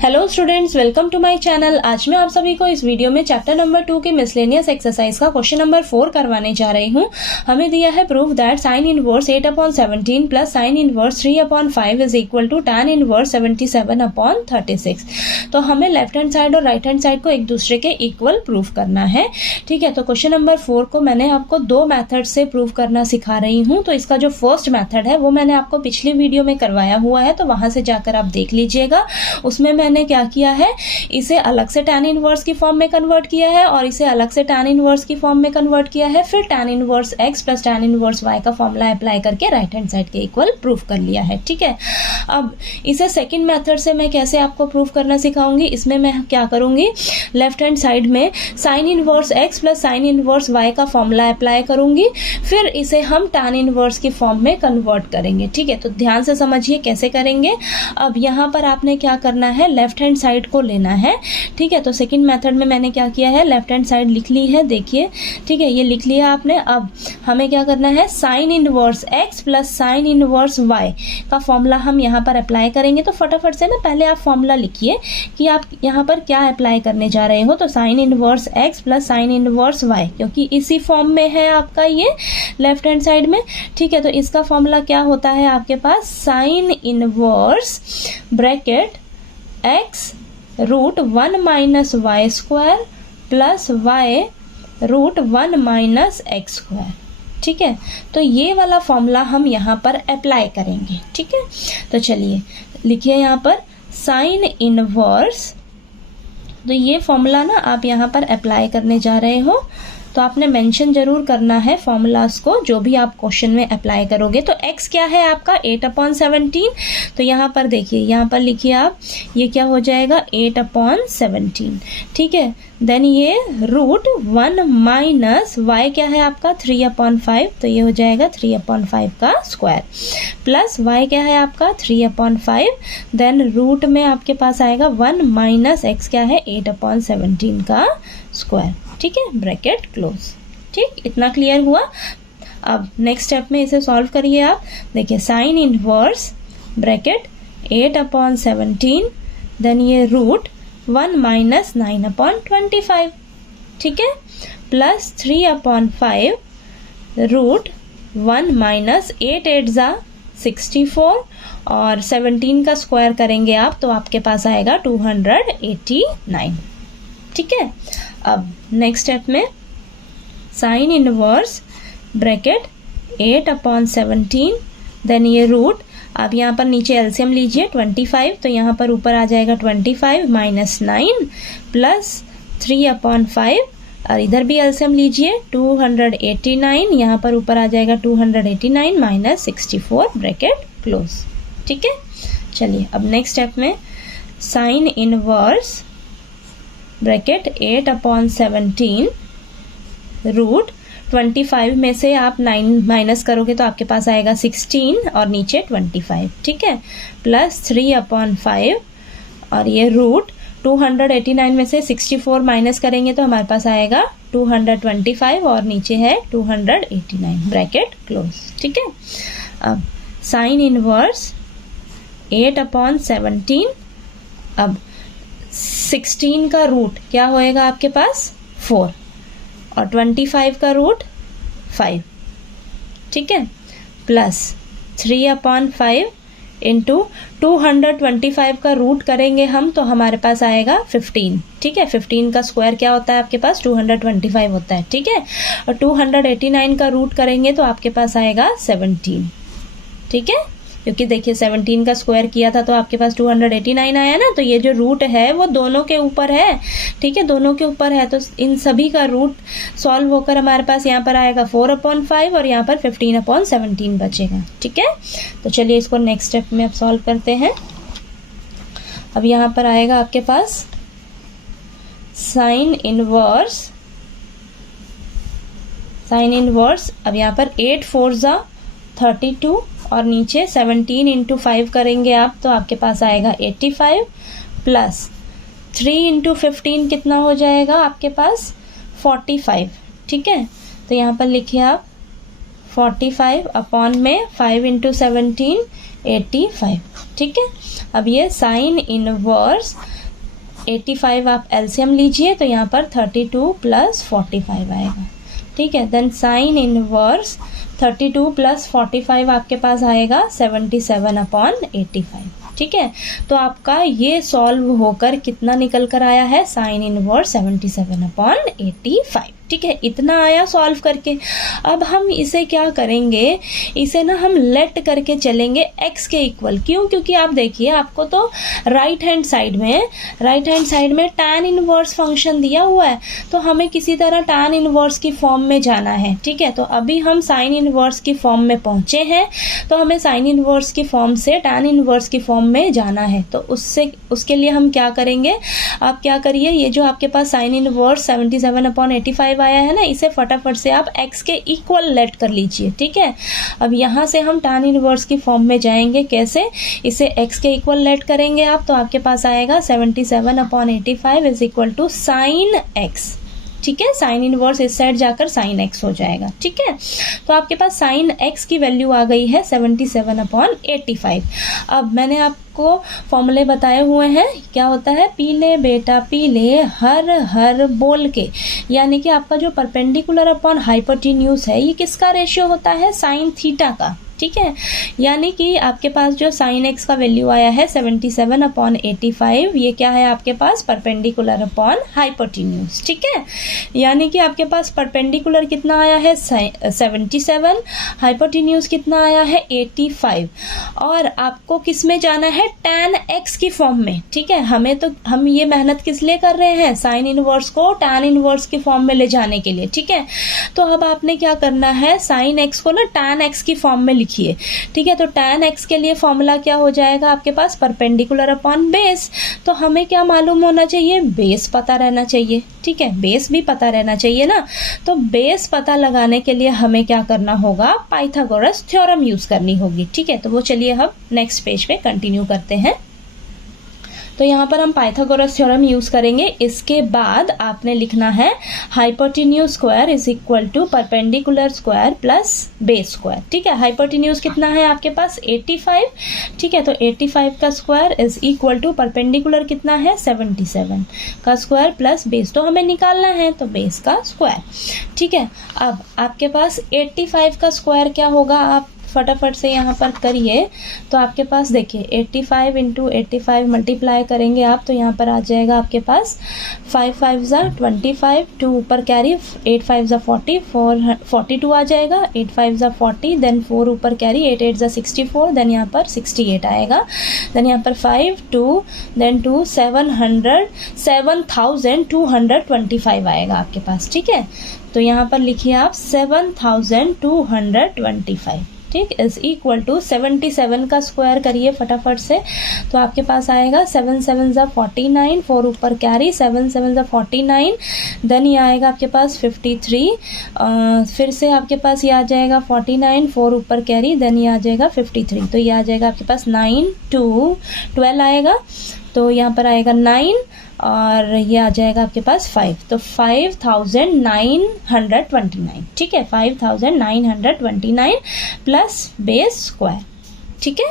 Hello students, welcome to my channel. आज मैं आप सभी को इस वीडियो में चैप्टर नंबर 2 के मिसलेनियस एक्सरसाइज का क्वेश्चन नंबर 4 करवाने जा रही हूँ। हमें दिया है proof that sine inverse 8/17 plus sine inverse 3/5 is equal to tan inverse 77/36। तो हमें लेफ्ट हैंड साइड और राइट हैंड साइड को एक दूसरे के इक्वल प्रूफ करना है। ठीक है, तो क्वेश्चन नंबर 4 को मैंने आपको दो मैथड से प्रूफ करना सिखा रही हूँ। तो इसका जो फर्स्ट मैथड है वो मैंने आपको पिछली वीडियो में करवाया हुआ है, तो वहां से जाकर आप देख लीजिएगा। उसमें मैंने क्या किया है, इसे अलग से tan इनवर्स की फॉर्म में कन्वर्ट किया है और इसे अलग से tan इनवर्स की फॉर्म में कन्वर्ट किया है। फिर tan inverse x plus tan inverse y का फॉर्मूला अप्लाई करके राइट हैंड साइड के इक्वल प्रूफ कर लिया है। ठीक है, अब इसे सेकंड मेथड से मैं कैसे आपको प्रूफ करना सिखाऊंगी। इसमें मैं क्या करूंगी, लेफ्ट हैंड साइड में sine inverse x plus sine inverse y का फॉर्मूला अप्लाई करूंगी, फिर इसे हम tan इनवर्स की फॉर्म में कन्वर्ट करेंगे। ठीक है, तो ध्यान से समझिए कैसे करेंगे। अब यहाँ पर आपने क्या करना है, लेफ्ट हैंड साइड को लेना है। ठीक है, तो सेकंड मेथड में मैंने क्या किया है, लेफ्ट हैंड साइड लिख ली है, देखिए। ठीक है, ये लिख लिया आपने। अब हमें क्या करना है, sine inverse x plus sine inverse y का फॉर्मूला हम यहाँ पर अप्लाई करेंगे। तो फटाफट से ना पहले आप फॉर्मूला लिखिए कि आप यहाँ पर क्या अप्लाई करने जा रहे हो। तो sine inverse x plus sine inverse y, क्योंकि इसी फॉर्म में है आपका ये लेफ्ट हैंड साइड में। ठीक है, तो इसका फॉर्मूला क्या होता है आपके पास, sine inverse bracket x root 1 minus Y square plus y root 1 minus X square. ठीक है, तो ये वाला फॉर्मूला हम यहाँ पर अप्लाई करेंगे। ठीक है, तो चलिए लिखिए यहाँ पर साइन इनवर्स। तो ये फॉर्मूला ना आप यहाँ पर अप्लाई करने जा रहे हो, तो आपने मेंशन जरूर करना है फॉर्मूलाज को जो भी आप क्वेश्चन में अप्लाई करोगे। तो x क्या है आपका 8/17, तो यहाँ पर देखिए, यहाँ पर लिखिए आप, ये क्या हो जाएगा 8/17। ठीक है, देन ये रूट 1 माइनस y क्या है आपका 3/5, तो ये हो जाएगा 3/5 का स्क्वायर प्लस y क्या है आपका 3/5, देन रूट में आपके पास आएगा 1 माइनस x क्या है 8/17 का स्क्वायर। ठीक है, ब्रैकेट क्लोज। ठीक, इतना क्लियर हुआ। अब नेक्स्ट स्टेप में इसे सॉल्व करिए आप। देखिए साइन इनवर्स ब्रैकेट 8/17, देन ये रूट 1 माइनस 9/25। ठीक है, प्लस 3/5 रूट 1 माइनस 8 8 जा 64 और 17 का स्क्वायर करेंगे आप तो आपके पास आएगा 289। ठीक है, अब नेक्स्ट स्टेप में साइन इनवर्स ब्रैकेट 8/17, देन ये रूट, आप यहाँ पर नीचे एलसीएम लीजिए 25, तो यहाँ पर ऊपर आ जाएगा 25 माइनस 9 प्लस 3/5 और इधर भी एलसीएम लीजिए 289, यहाँ पर ऊपर आ जाएगा 289 माइनस 64 ब्रैकेट क्लोज। ठीक है, चलिए अब नेक्स्ट स्टेप में साइन इनवर्स ब्रैकेट 8/17 रूट 25 में से आप 9 माइनस करोगे तो आपके पास आएगा 16 और नीचे 25। ठीक है, प्लस 3/5 और ये रूट 289 में से 64 माइनस करेंगे तो हमारे पास आएगा 225 और नीचे है 289 ब्रैकेट क्लोज। ठीक है, अब साइन इनवर्स 8/17, अब 16 का रूट क्या होएगा आपके पास 4 और 25 का रूट 5। ठीक है, प्लस 3/5 इंटू 225 का रूट करेंगे हम तो हमारे पास आएगा 15। ठीक है, 15 का स्क्वायर क्या होता है आपके पास 225 होता है। ठीक है, और 289 का रूट करेंगे तो आपके पास आएगा 17। ठीक है, क्योंकि देखिए 17 का स्क्वायर किया था तो आपके पास 289 आया ना, तो ये जो रूट है वो दोनों के ऊपर है। ठीक है, दोनों के ऊपर है, तो इन सभी का रूट सॉल्व होकर हमारे पास यहाँ पर आएगा 4/5 और यहाँ पर 15/17 बचेगा। ठीक है, तो चलिए इसको नेक्स्ट स्टेप में अब सॉल्व करते हैं। अब यहाँ पर आएगा आपके पास साइन इनवर्स, अब यहाँ पर 8 4 जा 32 और नीचे 17 इंटू 5 करेंगे आप तो आपके पास आएगा 85 प्लस 3 इंटू 15 कितना हो जाएगा आपके पास 45। ठीक है, तो यहाँ पर लिखिए आप 45 अपॉन में 5 इंटू 17 85। ठीक है, अब ये साइन इनवर्स 85 आप एलसीएम लीजिए तो यहाँ पर 32 प्लस 45 आएगा। ठीक है, देन साइन इनवर्स 32 प्लस 45 आपके पास आएगा 77 अपॉन 85। ठीक है, तो आपका ये सॉल्व होकर कितना निकल कर आया है, साइन इनवर्स 77 अपॉन 85। ठीक है, इतना आया सॉल्व करके। अब हम इसे क्या करेंगे, इसे ना हम लेट करके चलेंगे x के इक्वल। क्यों? क्योंकि आप देखिए आपको तो राइट हैंड साइड में tan इनवर्स फंक्शन दिया हुआ है, तो हमें किसी तरह tan इनवर्स की फॉर्म में जाना है। ठीक है, तो अभी हम साइन इनवर्स की फॉर्म में पहुंचे हैं, तो हमें साइन इनवर्स की फॉर्म से tan इनवर्स की फॉर्म में जाना है। तो उसके लिए हम क्या करेंगे, आप क्या करिए, ये जो आपके पास साइन इनवर्स 77 अपॉन 85 आया है ना, इसे फटाफट से आप x के इक्वल लेट कर लीजिए। ठीक है, अब यहाँ से हम tan इनवर्स की फॉर्म में जाएंगे। कैसे? इसे x के इक्वल लेट करेंगे आप, तो आपके पास आएगा 77 upon 85 is equal to sine x। ठीक है, साइन इनवर्स इस साइड जाकर साइन x हो जाएगा। ठीक है, तो आपके पास साइन x की वैल्यू आ गई है 77 अपॉन 85। अब मैंने आपको फॉर्मूले बताए हुए हैं, क्या होता है, पीले बेटा पीले हर हर बोल के, यानी कि आपका जो परपेंडिकुलर अपॉन हाइपोटेन्यूज है, ये किसका रेशियो होता है, साइन थीटा का। ठीक है, यानी कि आपके पास जो साइन x का वैल्यू आया है 77 अपॉन 85, ये क्या है आपके पास, परपेंडिकुलर अपॉन हाइपोटेन्यूज। ठीक है, यानी कि आपके पास परपेंडिकुलर कितना आया है 77, हाइपोटेन्यूज कितना आया है 85, और आपको किस में जाना है, tan x की फॉर्म में। ठीक है, हम ये मेहनत किस लिए कर रहे हैं, साइन इनवर्स को tan इनवर्स की फॉर्म में ले जाने के लिए। ठीक है, तो अब आपने क्या करना है, साइन x को ना tan x की फॉर्म में लिखिए। ठीक है, तो tan x के लिए फॉर्मूला क्या हो जाएगा आपके पास, परपेंडिकुलर अपॉन बेस। तो हमें क्या मालूम होना चाहिए, बेस पता रहना चाहिए। ठीक है, बेस भी पता रहना चाहिए ना, तो बेस पता लगाने के लिए हमें क्या करना होगा, पाइथागोरस थ्योरम यूज करनी होगी। ठीक है, तो वो चलिए हम नेक्स्ट पेज पे कंटिन्यू करते हैं। तो यहाँ पर हम पाइथागोरस थ्योरम यूज करेंगे। इसके बाद आपने लिखना है hypotenuse square is equal to perpendicular square plus base square. ठीक है, हाइपोटेन्यूज कितना है आपके पास 85। ठीक है, तो 85 का square is equal to perpendicular कितना है 77 का स्क्वायर प्लस बेस, तो हमें निकालना है, तो बेस का स्क्वायर। ठीक है, अब आपके पास 85 का स्क्वायर क्या होगा, आप फटाफट से यहाँ पर करिए, तो आपके पास देखिए 85 इंटू 85 मल्टीप्लाई करेंगे आप, तो यहाँ पर आ जाएगा आपके पास 5 5 ज़ा 25, 2 ऊपर कैरी, 8 5 ज़ा 40, 42 आ जाएगा, 8 5 ज़ा 40, देन 4 ऊपर कैरी, 8 8 ज़ा 64, देन यहाँ पर 68 आएगा, देन यहाँ पर 5 2 देन 2 7225 आएगा आपके पास। ठीक है, तो यहाँ पर लिखिए आप 7225। ठीक, इज इक्वल टू 77 का स्क्वायर करिए फटाफट से, तो आपके पास आएगा 7 7 ज़ा 49, 4 ऊपर कैरी, 7 7 ज़ा 49, देन ये आएगा आपके पास 53, फिर से आपके पास ये आ जाएगा 49, 4 ऊपर कैरी, देन ये आ जाएगा 53, तो ये आ जाएगा आपके पास 9 2 12 आएगा, तो यहाँ पर आएगा 9 और ये आ जाएगा आपके पास 5, तो 5929। ठीक है, 5929 प्लस बेस स्क्वायर। ठीक है,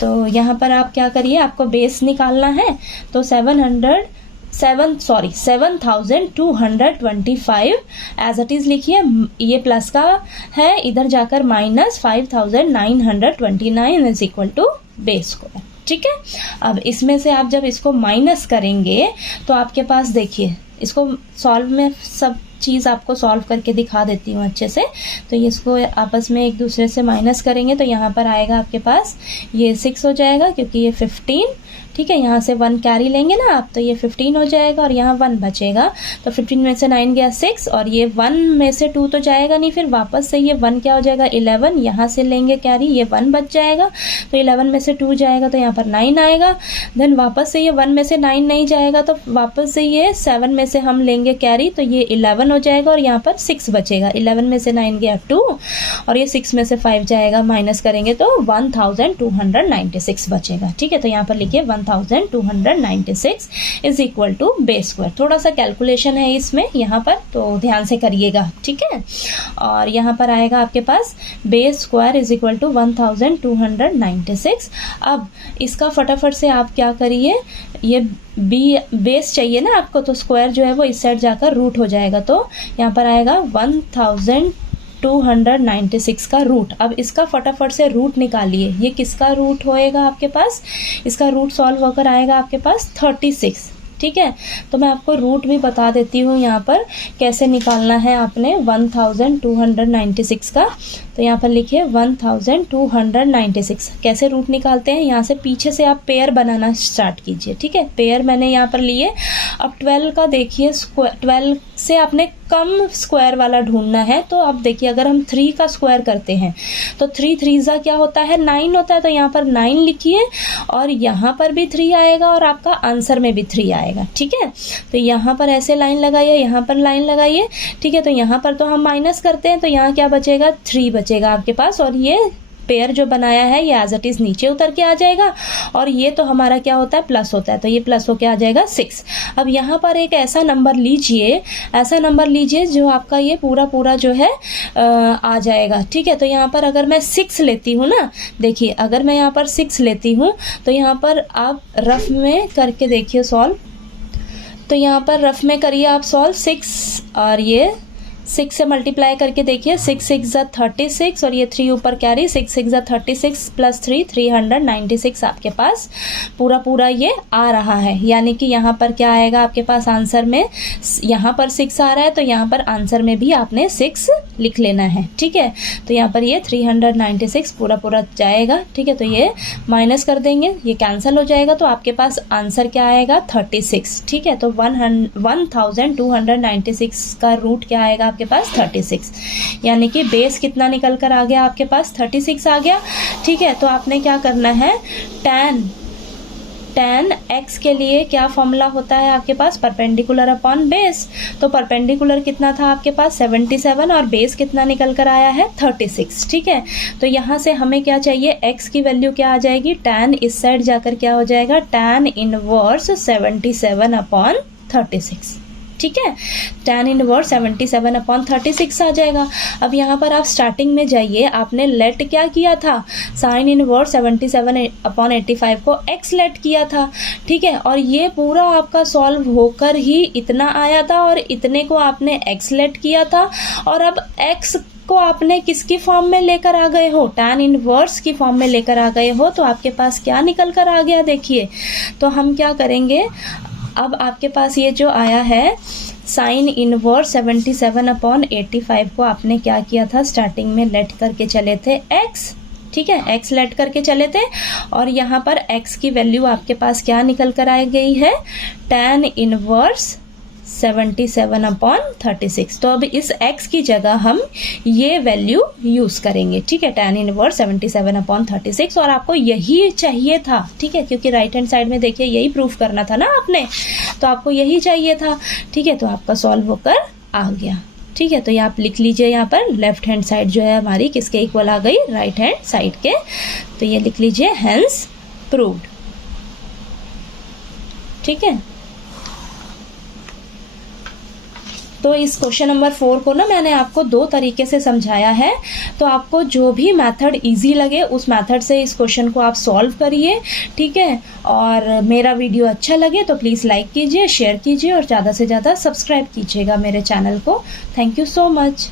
तो यहाँ पर आप क्या करिए, आपको बेस निकालना है, तो 7225 एज इट इज लिखिए, ये प्लस का है, इधर जाकर minus 5929 is equal to base square. ठीक है, अब इसमें से आप जब इसको माइनस करेंगे तो आपके पास देखिए, इसको सॉल्व में सब चीज़ आपको सॉल्व करके दिखा देती हूँ अच्छे से। तो ये इसको आपस में एक दूसरे से माइनस करेंगे, तो यहाँ पर आएगा आपके पास ये 6 हो जाएगा, क्योंकि ये 15। ठीक है, यहाँ से 1 कैरी लेंगे ना आप, तो ये 15 हो जाएगा और यहाँ 1 बचेगा, तो 15 में से 9 गया 6, और ये 1 में से 2 तो जाएगा नहीं, फिर वापस से ये 1 क्या हो जाएगा 11, यहाँ से लेंगे कैरी, ये 1 बच जाएगा, तो 11 में से 2 जाएगा, तो यहाँ पर 9 आएगा, देन वापस से ये 1 में से 9 नहीं जाएगा, तो वापस से ये 7 में से हम लेंगे कैरी, तो ये 11 हो जाएगा और यहाँ पर 6 बचेगा, 11 में से 9 गया 2 और ये 6 में से 5 जाएगा, माइनस करेंगे तो 1296 बचेगा। ठीक है, तो यहाँ पर लिखिए 1296 is equal to base square. थोड़ा सा कैलकुलेशन है इसमें यहाँ पर, तो ध्यान से करिएगा, ठीक है। और यहाँ पर आएगा आपके पास base square is equal to 1296। अब इसका फटाफट से आप क्या करिए, ये बी बेस चाहिए ना आपको, तो स्क्वायर जो है वो इस साइड जाकर रूट हो जाएगा, तो यहाँ पर आएगा 1296 का रूट। अब इसका फटाफट से रूट निकालिए, ये किसका रूट होएगा आपके पास, इसका रूट सॉल्व होकर आएगा आपके पास 36, ठीक है। तो मैं आपको रूट भी बता देती हूँ यहाँ पर कैसे निकालना है आपने 1296 का। तो यहाँ पर लिखिए 1296 कैसे रूट निकालते हैं, यहाँ से पीछे से आप पेयर बनाना स्टार्ट कीजिए, ठीक है। पेयर मैंने यहाँ पर लिए। अब 12 का देखिए, 12 से आपने कम स्क्वायर वाला ढूंढना है। तो अब देखिए अगर हम 3 का स्क्वायर करते हैं तो 3 3 क्या होता है, 9 होता है। तो यहाँ पर 9 लिखिए और यहाँ पर भी 3 आएगा और आपका आंसर में भी 3 आएगा, ठीक है। तो यहाँ पर ऐसे लाइन लगाइए, यहाँ पर लाइन लगाइए, ठीक है। तो यहाँ पर तो हम माइनस करते हैं, तो यहाँ क्या बचेगा, 3 बचेगा आपके पास। और ये पेयर जो बनाया है ये एज इट इज नीचे उतर के आ जाएगा, और ये तो हमारा क्या होता है, प्लस होता है, तो ये प्लस होके आ जाएगा 6। अब यहाँ पर एक ऐसा नंबर लीजिए, ऐसा नंबर लीजिए जो आपका ये पूरा जो है आ जाएगा, ठीक है। तो यहाँ पर अगर मैं 6 लेती हूँ ना, देखिए अगर मैं यहाँ पर 6 लेती हूँ तो यहाँ पर आप रफ में करके देखिए सॉल्व। तो यहाँ पर रफ में करिए आप सॉल्व 6, और ये 6 से मल्टीप्लाई करके देखिए, 6 6 36 और ये 3 ऊपर कैरी, 6 6 36 प्लस 3 396 आपके पास पूरा ये आ रहा है। यानी कि यहाँ पर क्या आएगा आपके पास आंसर में, यहाँ पर 6 आ रहा है तो यहाँ पर आंसर में भी आपने 6 लिख लेना है, ठीक है। तो यहाँ पर ये 396 पूरा जाएगा, ठीक है। तो ये माइनस कर देंगे, ये कैंसिल हो जाएगा, तो आपके पास आंसर क्या आएगा, 36, ठीक है। तो 1296 का रूट क्या आएगा आपके पास, 36। यानी कि बेस कितना निकल कर आ गया आपके पास, 36 आ गया, ठीक है। तो आपने क्या करना है, tan x के लिए क्या फॉर्मूला होता है आपके पास, परपेंडिकुलर अपॉन बेस। तो परपेंडिकुलर कितना था आपके पास, 77, और बेस कितना निकल कर आया है, 36, ठीक है। तो यहाँ से हमें क्या चाहिए, x की वैल्यू क्या आ जाएगी, tan इस साइड जाकर क्या हो जाएगा, tan इनवर्स 77 अपॉन 36, ठीक है। tan इनवर्स 77 अपॉन 36 आ जाएगा। अब यहाँ पर आप स्टार्टिंग में जाइए, आपने लेट क्या किया था, साइन इनवर्स 77 अपॉन 85 को x लेट किया था, ठीक है। और ये पूरा आपका सॉल्व होकर ही इतना आया था, और इतने को आपने x लेट किया था, और अब x को आपने किसकी फॉर्म में लेकर आ गए हो, tan इनवर्स की फॉर्म में लेकर आ गए हो। तो आपके पास क्या निकल कर आ गया, देखिए। तो हम क्या करेंगे, अब आपके पास ये जो आया है साइन इनवर्स 77 अपॉन 85 को आपने क्या किया था, स्टार्टिंग में लेट करके चले थे x, ठीक है, x लेट करके चले थे, और यहाँ पर x की वैल्यू आपके पास क्या निकल कर आ गई है, tan इनवर्स 77 अपॉन 36। तो अब इस x की जगह हम ये वैल्यू यूज करेंगे, ठीक है, tan इनवर्स 77 अपॉन 36। और आपको यही चाहिए था, ठीक है, क्योंकि राइट हैंड साइड में देखिए यही प्रूफ करना था ना आपने, तो आपको यही चाहिए था, ठीक है। तो आपका सॉल्व होकर आ गया, ठीक है। तो ये आप लिख लीजिए, यहाँ पर लेफ्ट हैंड साइड जो है हमारी किसके इक्वल आ गई, राइट हैंड साइड के। तो ये लिख लीजिए, हेंस प्रूव्ड, ठीक है। तो इस क्वेश्चन नंबर 4 को ना मैंने आपको 2 तरीके से समझाया है, तो आपको जो भी मेथड इजी लगे उस मेथड से इस क्वेश्चन को आप सॉल्व करिए, ठीक है। और मेरा वीडियो अच्छा लगे तो प्लीज़ लाइक कीजिए, शेयर कीजिए, और ज़्यादा से ज़्यादा सब्सक्राइब कीजिएगा मेरे चैनल को। Thank you so much.